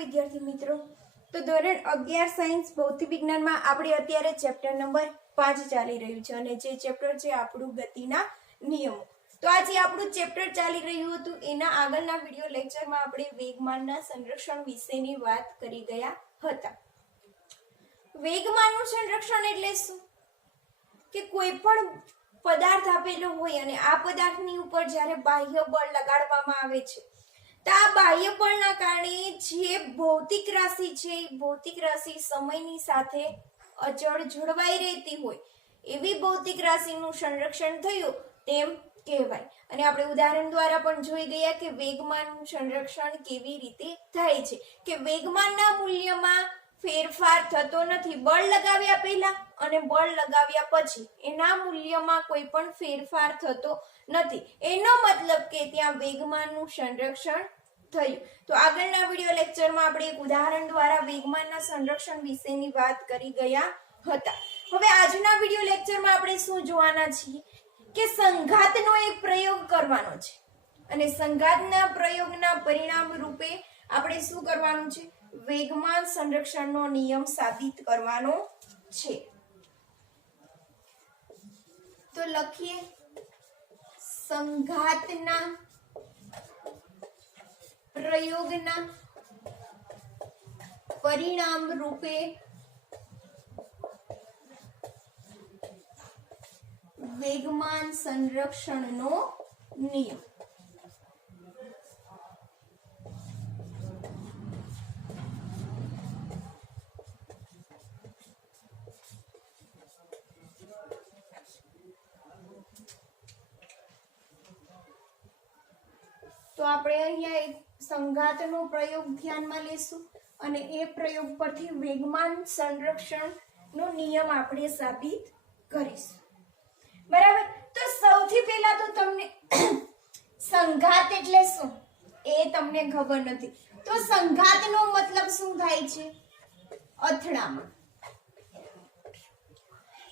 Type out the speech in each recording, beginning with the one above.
વિદ્યાર્થી મિત્રો, તો ધોરણ 11 સાયન્સ ભૌતિક વિજ્ઞાનમાં આપણે અત્યારે ચેપ્ટર નંબર 5 ચાલી રહ્યું છે અને જે ચેપ્ટર છે આપણું ગતિના નિયમો. તો આજે આપણું ચેપ્ટર ચાલી રહ્યું હતું એના આગળના વિડિયો લેક્ચરમાં આપણે વેગમાનના સંરક્ષણ વિશેની વાત કરી ગયા હતા. વેગમાનનું સંરક્ષણ એટલે શું કે કોઈ પણ પદાર્થ આપેલો હોય અને આ પદાર્થની ઉપર જ્યારે બાહ્ય બળ લગાડવામાં આવે છે તો આ બાહ્ય બળના કારણે જે ભૌતિક રાશિ છે એ ભૌતિક રાશિ સમયની સાથે અચળ જળવાઈ રહેતી હોય એવી ભૌતિક રાશિનું સંરક્ષણ થયું તેમ કહેવાય. અને આપણે ઉદાહરણ દ્વારા પણ જોઈ ગયા કે વેગમાનનું સંરક્ષણ કેવી રીતે થાય છે કે વેગમાનના મૂલ્યમાં ફેરફાર થતો નથી. બળ લગાવ્યા પહેલા અને બળ લગાવ્યા પછી એના મૂલ્યમાં કોઈ પણ ફેરફાર થતો નથી. એનો મતલબ કે ત્યાં વેગમાનનું સંરક્ષણ થયું. તો આગળના વિડિયો લેક્ચરમાં આપણે એક ઉદાહરણ દ્વારા વેગમાનના સંરક્ષણ વિશેની વાત કરી ગયા હતા. હવે આજના વિડિયો લેક્ચરમાં આપણે શું જોવાના છીએ કે સંઘાતનો એક પ્રયોગ કરવાનો છે અને સંઘાતના પ્રયોગના પરિણામ રૂપે આપણે શું કરવાનું છે? વેગમાન સંરક્ષણનો નિયમ સાબિત કરવાનો છે. તો લખીએ સંઘાતના પ્રયોગના પરિણામ રૂપે વેગમાન સંરક્ષણનો નિયમ. તો આપણે અહીંયા એક સંઘાતનો પ્રયોગ ધ્યાનમાં લેશું અને એ પ્રયોગ પરથી વેગમાન સંરક્ષણનો નિયમ આપણે સાબિત કરીશું. બરાબર. તો સૌથી પહેલા તો તમને સંઘાત એટલે શું એ તમને ખબર નથી. તો સંઘાતનો મતલબ શું થાય છે? અથડામણ.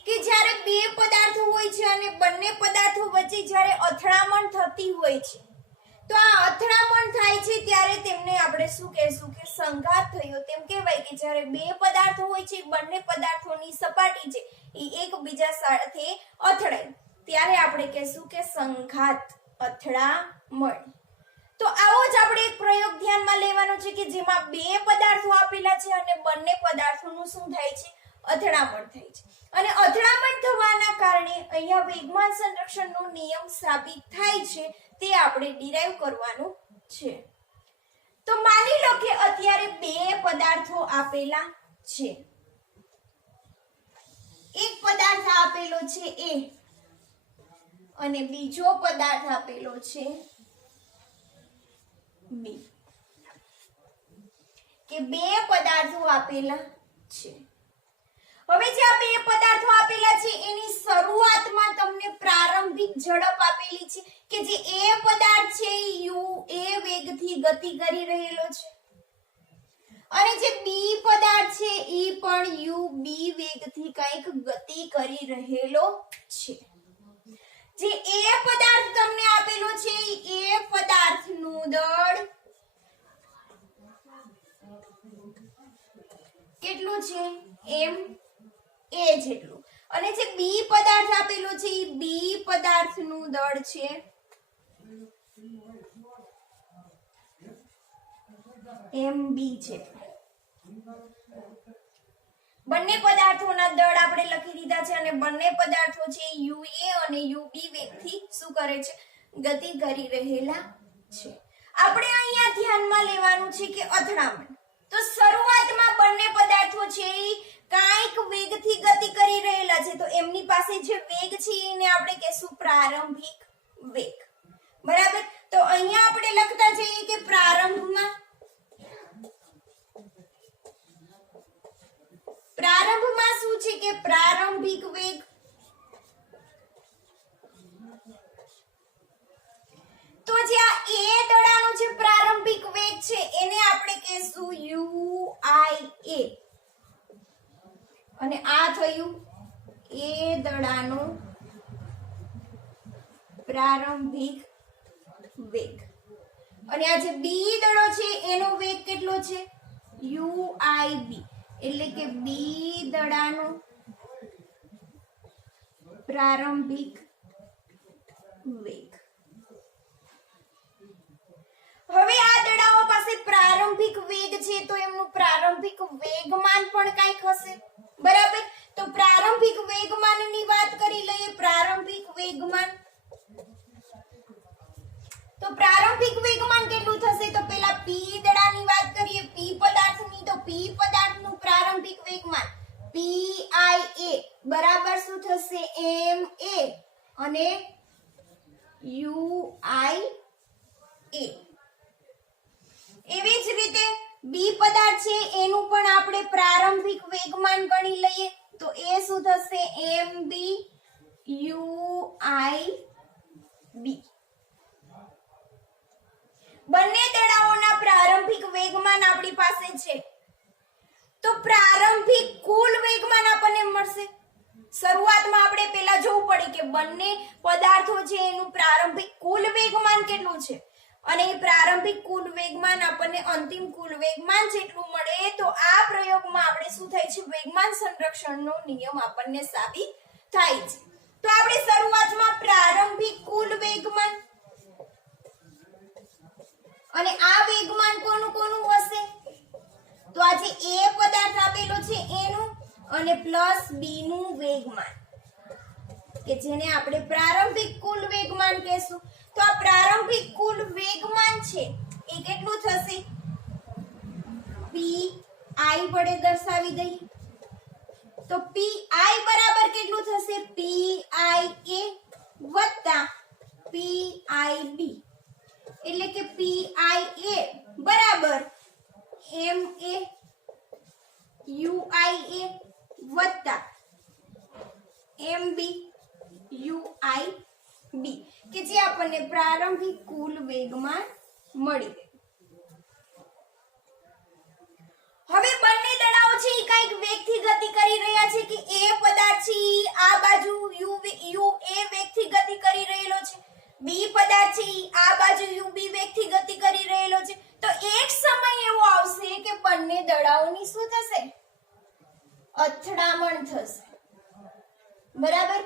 કે જ્યારે બે પદાર્થો હોય છે અને બંને પદાર્થો વચ્ચે જ્યારે અથડામણ થતી હોય છે તો આ અથડામણ થાય છે ત્યારે તેમને આપણે શું કહેશું કે સંઘાત થયો તેમ કહેવાય. કે જ્યારે બે પદાર્થો હોય છે બંને પદાર્થોની સપાટી છે એ એકબીજા સાથે અથડાય ત્યારે આપણે કહેશું કે સંઘાત, અથડામણ. તો આવો જ આપણે એક પ્રયોગ ધ્યાનમાં લેવાનો છે કે જેમાં બે પદાર્થો આપેલા છે અને બંને પદાર્થોનું શું થાય છે? અથડામણ થાય છે. અને અથડામણ થવાના કારણે અહીંયા વેગમાન સંરક્ષણનો નિયમ સાબિત થાય છે તે આપણે ડિરાઈવ કરવાનું છે. તો માની લો કે અત્યારે બે પદાર્થો આપેલા છે. એક પદાર્થ આપેલો છે A અને બીજો પદાર્થ આપેલો છે B. કે બે પદાર્થો આપેલા છે. હવે જે આ બે પદાર્થો આપેલા છે એની શરૂઆતમાં તમને પ્રારંભિક ઝડપ આપેલી છે કે જે A પદાર્થ છે u a વેગથી ગતિ કરી રહેલો છે અને જે B પદાર્થ છે એ પણ u b વેગથી કંઈક ગતિ કરી રહેલો છે. જે A પદાર્થ તમને આપેલો છે એ પદાર્થનું દળ કેટલું છે? m a જેટલું. અને જે B પદાર્થ આપેલો છે એ B પદાર્થનું દળ છે mb જેટલું. બંને પદાર્થોના દળ આપણે લખી દીધા છે અને બંને પદાર્થો છે UA અને UB વેગથી શું કરે છે? ગતિ કરી રહેલા છે. આપણે અહીંયા ધ્યાનમાં લેવાનું છે કે અથડામણ. તો શરૂઆતમાં બંને પદાર્થો છે કાંઈક વેગથી ગતિ કરી રહેલા છે તો એમની પાસે જે વેગ છે એને આપણે કહેશું પ્રારંભિક વેગ. બરાબર. તો અહીંયા આપણે લખતા જઈએ કે પ્રારંભમાં શું છે કે પ્રારંભિક વેગ. તો જે આ A દડાનો જે પ્રારંભિક વેગ છે એને આપણે કહેશું uia અને આ થયું A દડાનો પ્રારંભિક વેગ. અને આ જે B દડો છે એનો વેગ કેટલો છે? UIB એટલે કે બી દડાનો પ્રારંભિક વેગ. હવે આ દડાઓ પાસે પ્રારંભિક વેગ છે તો એમનું પ્રારંભિક વેગમાન પણ કંઈક હશે, બરાબર? તો પ્રારંભિક વેગમાનની વાત કરી લઈએ. પ્રારંભિક વેગમાન, તો પ્રારંભિક વેગમાન કેટલું થશે? તો પેલા પી દડાની વાત કરીએ, પી પદાર્થની. તો પી પદાર્થનું પ્રારંભિક વેગમાન PIA બરાબર શું થશે? MA અને UIA. એવી જ રીતે બી પદાર્થ છે એનું પણ આપણે પ્રારંભિક વેગમાન ગણી લઈએ. તો એ શું થશે? MB UIB. બંને દડાઓના પ્રારંભિક વેગમાન આપણી પાસે છે. તો પ્રારંભિક કુલ વેગમાન આપણને મળશે. શરૂઆતમાં આપણે પહેલા જોવું પડે કે બંને પદાર્થો છે એનું પ્રારંભિક કુલ વેગમાન કેટલું છે, અને એ પ્રારંભિક કુલ વેગમાન આપણને અંતિમ કુલ વેગમાન જેટલું મળે. તો આ પ્રયોગમાં આપણે શું થાય છે? વેગમાન સંરક્ષણનો નિયમ આપણને સાબિત થાય છે. તો આપણે શરૂઆતમાં પ્રારંભિક કુલ વેગમાન, અને આ વેગમાન કોનું કોનું હશે? તો આ જે એ પદાર્થ આપેલો છે એનું અને પ્લસ બી નું વેગમાન, કે જેને આપણે પ્રારંભિક કુલ વેગમાન કહેશું. તો આ પ્રારંભિક કુલ વેગમાન છે એ કેટલું થશે? પી આઈ વડે દર્શાવી દઈએ. તો પી આઈ બરાબર કેટલું થશે? પી આઈ એ વત્તા પી આઈ બી, એટલે કે પી આઈ એ બરાબર MA UIA વત્તા MB UIB, કે જે આપણને પ્રારંભિક કુલ વેગમાન મળી ગયું. હવે બંને દડાઓ છે એ કઈક વેગથી ગતિ કરી રહ્યા છે કે એ પદાર્થ છે આ બાજુ UA વેગથી ગતિ કરી રહેલો છે, બી પદાર્થ છે આ બાજુ UB વેગથી ગતિ કરી રહેલો છે. તો એક સમય એવો આવશે કે બંને દડાઓની શું થશે? અથડામણ થશે, બરાબર?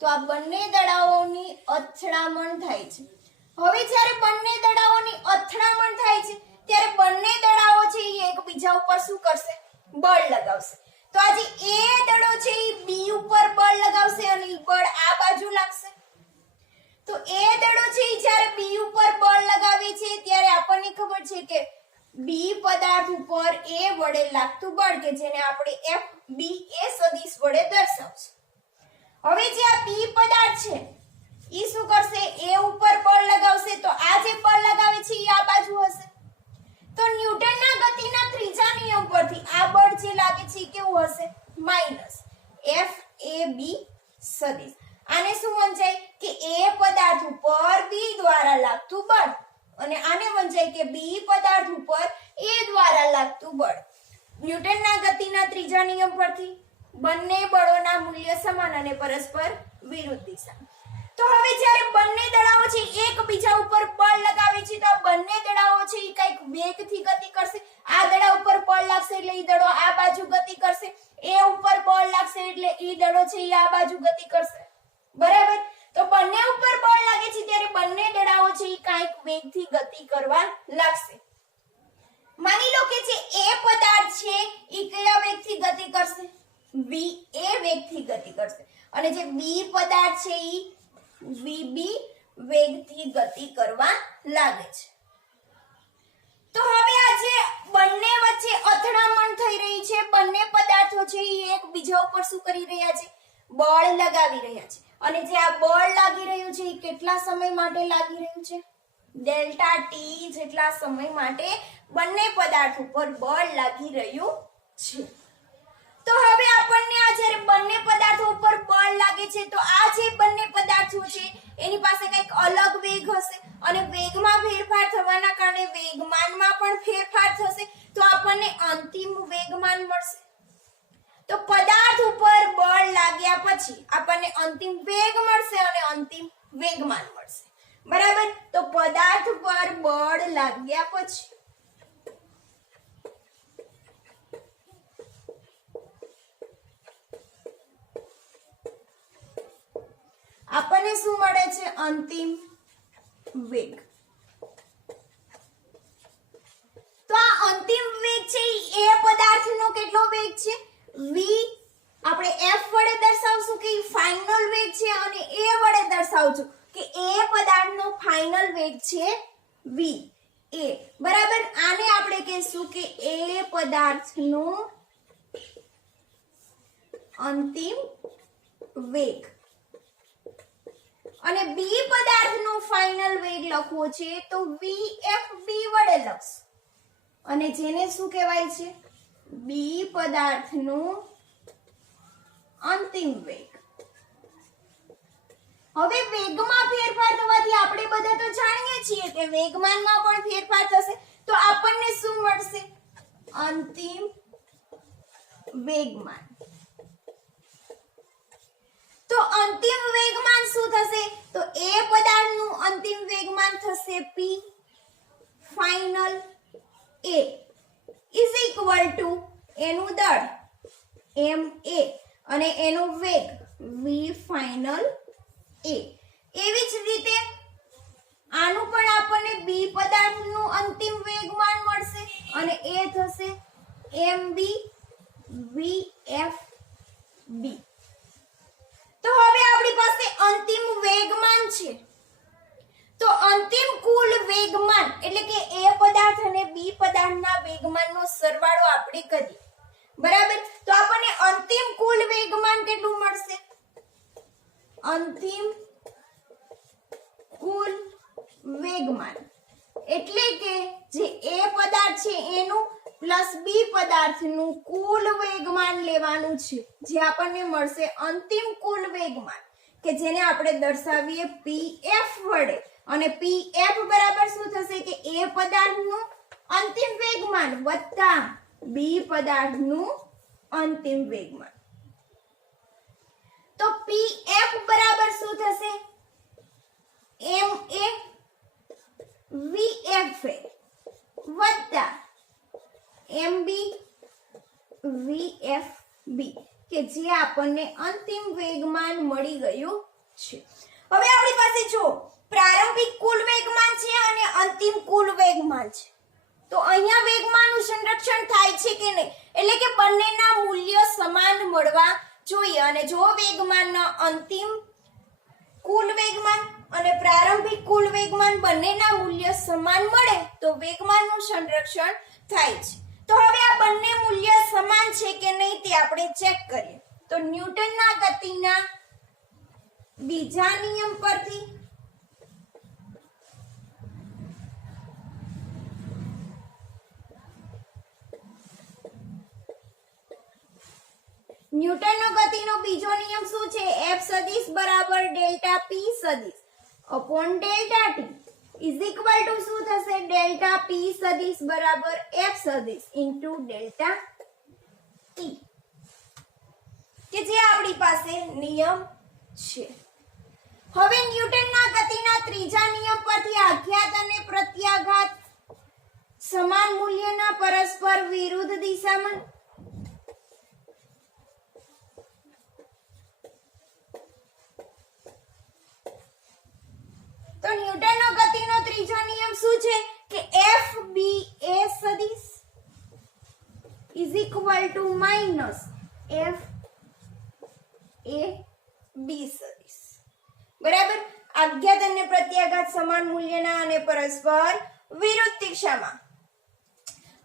તો આ બંને દડાઓની અથડામણ થાય છે. હવે જ્યારે બંને દડાઓની અથડામણ થાય છે ત્યારે બંને દડાઓ છે એ એકબીજા ઉપર શું કરશે? બળ લગાવશે. તો આ જે એ દડો છે એ બી ઉપર બળ લગાવશે અને એ બળ આ બાજુ લાગશે. તો એ દડો છે એ જ્યારે બી ઉપર બળ લગાવે છે ત્યારે આપણને ખબર છે કે બી પદાર્થ ઉપર એ વડે લાગતું બળ, કે જેને આપણે FBA સદિશ વડે દર્શાવશું. હવે જે આ બી પદાર્થ છે એ શું કરશે? એ ઉપર બળ લગાવશે. તો આ જે બળ લગાવે છે એ આ બાજુ હશે. તો ન્યૂટનના ગતિના ત્રીજા નિયમ પરથી આ બળ જે લાગે છે એ કેવું હશે? માઈનસ FAB સદિશ. આને શું વંચાય? કે એ પદાર્થ ઉપર બી દ્વારા લાગતું બળ, અને આને વંચાય કે બી પદાર્થ ઉપર એ દ્વારા લાગતું બળ. ન્યૂટનના ગતિના ત્રીજા નિયમ પરથી બંને બળોના મૂલ્ય સમાન અને પરસ્પર વિરુદ્ધ દિશા. તો હવે જ્યારે બંને દડાઓ છે એકબીજા ઉપર બળ લગાવે છે તો આ બંને દડાઓ છે એ કઈક વેગથી ગતિ કરશે. આ દડા ઉપર બળ લાગશે એટલે એ દડો આ બાજુ ગતિ કરશે, એ ઉપર બળ લાગશે એટલે એ દડો છે એ આ બાજુ ગતિ કરશે, બરાબર? તો બંને ઉપર બળ લાગે છે ત્યારે બંને દડાઓ છે એ કઈક વેગથી ગતિ કરવા લાગશે. માની લો કે જે એ પદાર્થ છે એ કયા વેગથી ગતિ કરશે? VA વેગથી ગતિ કરશે, અને જે બી પદાર્થ છે એ VB વેગથી ગતિ કરવા લાગે છે. તો હવે આ જે બંને વચ્ચે અથડામણ થઈ રહી છે, બંને પદાર્થો છે એ એકબીજા ઉપર શું કરી રહ્યા છે? બળ લગાવી રહ્યા છે. અને જે આ બળ લાગી રહ્યું છે એ કેટલા સમય માટે લાગી રહ્યું છે? ડેલ્ટા ટી જેટલા સમય માટે બંને પદાર્થ ઉપર બળ લાગી રહ્યું છે. તો હવે આપણને આ જ્યારે બંને પદાર્થો ઉપર બળ લાગે છે તો આ જે બંને પદાર્થો છે એની પાસે કંઈક અલગ વેગ હશે, અને વેગમાં ફેરફાર થવાના કારણે વેગમાનમાં પણ ફેરફાર થશે. તો આપણને અંતિમ વેગમાન મળશે. તો પદાર્થ ઉપર બળ લાગ્યા પછી આપણને અંતિમ વેગ મળશે અને અંતિમ વેગમાન મળશે, બરાબર? તો પદાર્થ પર બળ લાગ્યા પછી આપણને શું મળે છે? અંતિમ વેગ. તો આ અંતિમ વેગ છે એ પદાર્થનો કેટલો વેગ છે? v. આપણે f વડે દર્શાવશું કે ફાઇનલ વેગ છે અને a વડે દર્શાવશું કે એ પદાર્થનો ફાઇનલ વેગ છે v a. બરાબર. આને આપણે કહીશું કે એ પદાર્થનો અંતિમ વેગ અને બી પદાર્થનો ફાઇનલ વેગ લખવો છે તો vfb વડે લખશું અને જેને શું કહેવાય છે? બી પદાર્થનો અંતિમ વેગ. હવે વેગમાં ફેરફાર થવાથી આપણે બધા તો જાણીએ છીએ કે વેગમાનમાં પણ ફેરફાર થશે તો આપણને શું મળશે? અંતિમ વેગમાન. તો અંતિમ વેગમાન શું થશે? તો એ પદાર્થનું અંતિમ વેગમાન થશે p final a is equal to એનું દળ ma અને એનો વેગ v ફાઇનલ a. એવી જ રીતે આનું પણ આપણને બી પદાર્થનું અંતિમ વેગમાન મળશે અને એ થશે mb vfb. તો હવે આપણી પાસે અંતિમ વેગમાન છે તો અંતિમ કુલ વેગમાન એટલે કે એ પદાર્થ અને બી પદાર્થના વેગમાનનો સરવાળો આપણે કરીએ. બરાબર. તો આપણને અંતિમ કુલ વેગમાન કેટલું મળશે? અંતિમ કુલ વેગમાન એટલે કે જે એ પદાર્થ છે એનું પ્લસ બી પદાર્થનું કુલ વેગમાન લેવાનું છે જે આપણને મળશે અંતિમ કુલ વેગમાન કે જેને આપણે દર્શાવીએ pf વડે અને pf બરાબર શું થશે કે એ પદાર્થનું અંતિમ વેગમાન વત્તા બી પદાર્થનું અંતિમ વેગમાન. તો pf બરાબર શું થશે? ma vfa વત્તા mb vfb કે જે આપણને અંતિમ વેગમાન મળી ગયું છે. હવે આપણી પાસે જો પ્રારંભિક કુલ વેગમાન છે અને અંતિમ કુલ વેગમાન છે તો અહીંયા વેગમાનનું સંરક્ષણ થાય છે કે નહીં એટલે કે બંનેના મૂલ્ય સમાન મળવા જોઈએ અને જો વેગમાનના અંતિમ કુલ વેગમાન અને પ્રારંભિક કુલ વેગમાન બંનેના મૂલ્ય સમાન મળે તો વેગમાનનું સંરક્ષણ થાય છે. તો હવે આ બંને મૂલ્ય સમાન છે કે નહીં તે આપણે ચેક કરીએ. તો ન્યૂટનના ગતિના બીજા નિયમ પરથી ન્યૂટનનો ગતિનો બીજો નિયમ શું છે? F સદિશ બરાબર ડેલ્ટા P સદિશ upon delta T is equal to શું થશે? ડેલ્ટા P સદિશ બરાબર F સદિશ ઇન્ટુ ડેલ્ટા T કે જે આપણી પાસે નિયમ છે. હવે ન્યૂટનના ગતિના ત્રીજા નિયમ પરથી આઘાત અને પ્રત્યાઘાત સમાન મૂલ્યના પરસ્પર વિરુદ્ધ દિશામાં તો ન્યૂટનનો ગતિનો ત્રીજો નિયમ શું છે કે FB A સદિશ is equal to minus F A B સદિશ. બરાબર. આઘાત અને પ્રત્યાઘાત સમાન મૂલ્યના અને પરસ્પર વિરુદ્ધ દિશામાં.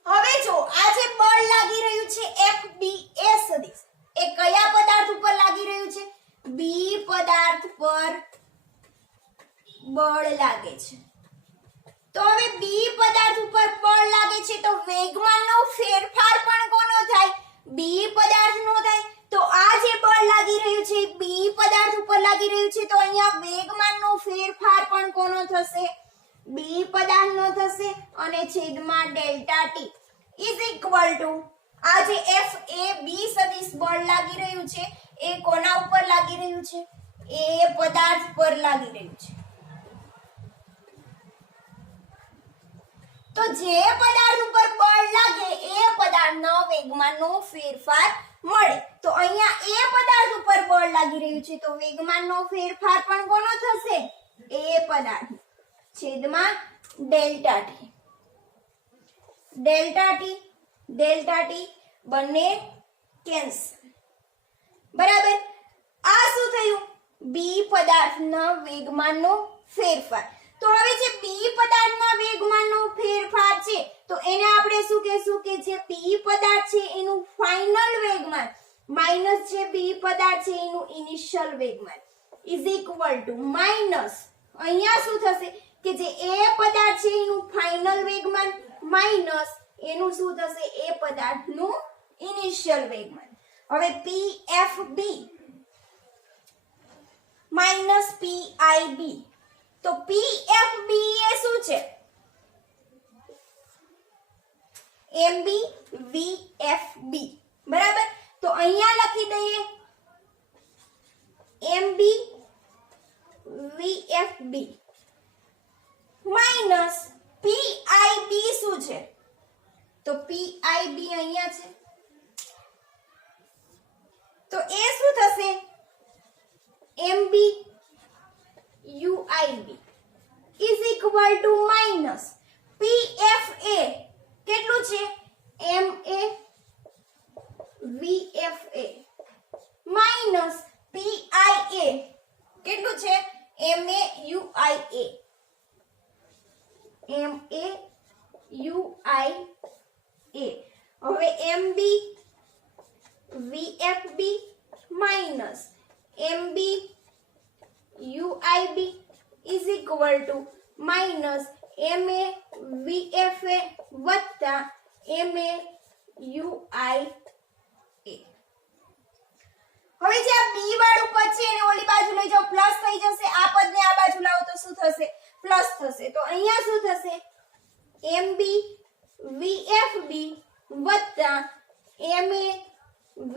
હવે જો આ જે બળ લાગી રહ્યું છે FB A સદિશ એ કયા પદાર્થ ઉપર લાગી રહ્યું છે? બી પદાર્થ પર બળ લાગે છે. તો હવે બી પદાર્થ ઉપર બળ લાગે છે તો વેગમાનનો ફેરફાર પણ કોનો થાય? બી પદાર્થનો થાય. તો આ જે બળ લાગી રહ્યું છે બી પદાર્થ ઉપર લાગી રહ્યું છે તો અહીંયા વેગમાનનો ફેરફાર પણ કોનો થશે? બી પદાર્થનો થશે અને છેદમાં delta T is equal to આ જે એફ એ બી સદિશ બળ લાગી રહ્યું છે એ કોના ઉપર લાગી રહ્યું છે? એ પદાર્થ પર લાગી રહ્યું છે. તો તો જે પદાર્થ ઉપર બળ લાગે એ પદાર્થના વેગમાનનો ફેરફાર મળે. તો અહીંયા એ પદાર્થ ઉપર બળ લાગી રહ્યું છે તો વેગમાનનો ફેરફાર પણ કોનો થશે? એ પદાર્થ છેદમાં ડેલ્ટા ટી. ડેલ્ટા ટી બંને કેન્સલ. બરાબર. આ શું થયું? બી પદાર્થના વેગમાનનો ફેરફાર. તો હવે જે બી પદાર્થના વેગમાનનો ફેરફાર છે તો એને આપણે શું કહેશું કે જે બી પદાર્થ છે એનું ફાઇનલ વેગમાન માઈનસ જે બી પદાર્થ છે એનું ઇનિશિયલ વેગમાન ઇઝ ઇક્વલ ટુ માઈનસ અહીંયા શું થશે કે જે એ પદાર્થ છે એનું ફાઇનલ વેગમાન માઈનસ એનું શું થશે? એ પદાર્થનું ઇનિશિયલ વેગમાન. હવે PFB માઈનસ PIB. તો PFB એ શું છે? MB VFB. બરાબર. તો અહીંયા લખી દઈએ MB VFB માઈનસ PIB શું છે? તો PIB અહીંયા છે તો એ શું થશે? MB UIB is equal to minus PFA કેટલું છે? MA VFA minus PIA કેટલું છે? MA UIA. MA UIA. હવે MB VFB minus MB UIB is equal to minus MA VFA વત્તા MA UIA. હવે જે આ બી વાળું પદ છે એને ઓલી બાજુ લઈ જાઓ પ્લસ થઈ જશે. આ પદને આ બાજુ લાવો તો શું થશે? પ્લસ થશે. તો અહીંયા શું થશે? MB VFB વત્તા MA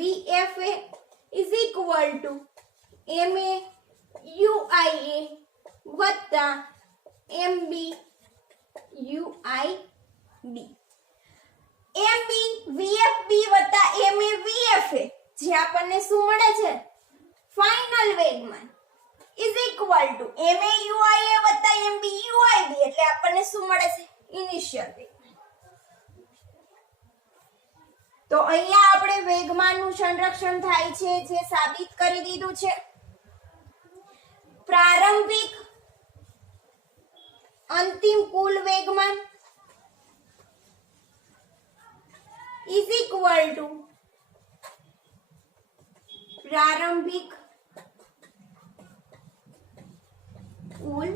VFA is equal to MA UIA વત્તા MB UIB. MB VFB વત્તા MA VFA જે આપણને શું મળે છે? ફાઇનલ વેગમાન is equal to MA UIA વત્તા MB UIB એટલે આપણને શું મળે છે? ઇનિશિયલ વેગમાન. તો અહીંયા આપણે વેગમાનનું સંરક્ષણ થાય છે જે સાબિત કરી દીધું છે. પ્રારંભિક અંતિમ કુલ વેગમાન is equal to પ્રારંભિક કુલ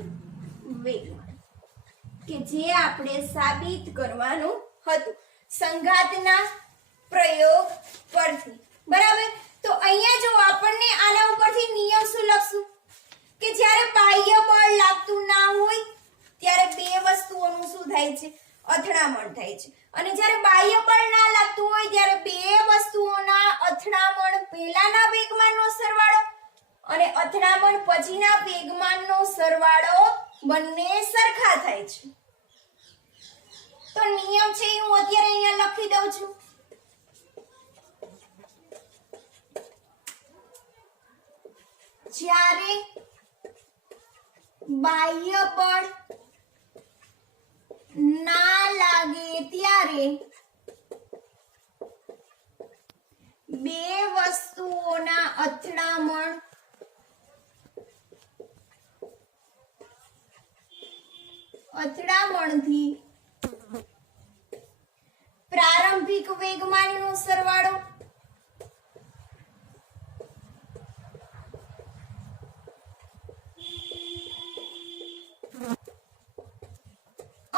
વેગમાન કે જે આપણે સાબિત કરવાનું હતું સંઘાતના પ્રયોગ પરથી. બરાબર. તો અહીંયા જો આપણને આના ઉપરથી નિયમ શું લખશું કે જ્યારે બાહ્ય બળ લાગતું ના હોય ત્યારે બે વસ્તુઓનું શું થાય છે? અથડામણ થાય છે. અને જ્યારે બાહ્ય બળ ના લાગતું હોય ત્યારે બે વસ્તુઓના અથડામણ પહેલાના વેગમાનનો સરવાળો અને અથડામણ પછીના વેગમાનનો સરવાળો બંને સરખા થાય છે. તો નિયમ છે હું અત્યારે અહીંયા લખી દઉં છું. જ્યારે બાહ્ય બળ ના લાગે ત્યારે બે વસ્તુઓના અથડામણથી પ્રારંભિક વેગમાનનો સરવાળો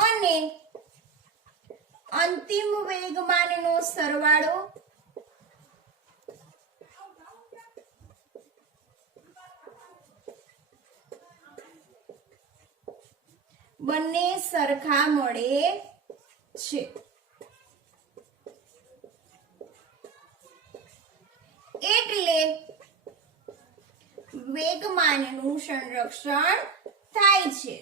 અને અંતિમ વેગમાનનો સરવાળો બંને સરખા મળે છે. એટલે વેગમાનનું સંરક્ષણ થાય છે.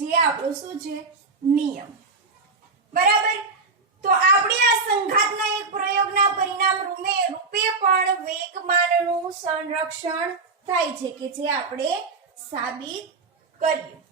જે આપણો શું છે નિયમ. બરાબર. તો આપણે આ સંઘાતના એક પ્રયોગના પરિણામ રૂપે પણ વેગમાનનું સંરક્ષણ થાય છે કે જે આપણે સાબિત કર્યું.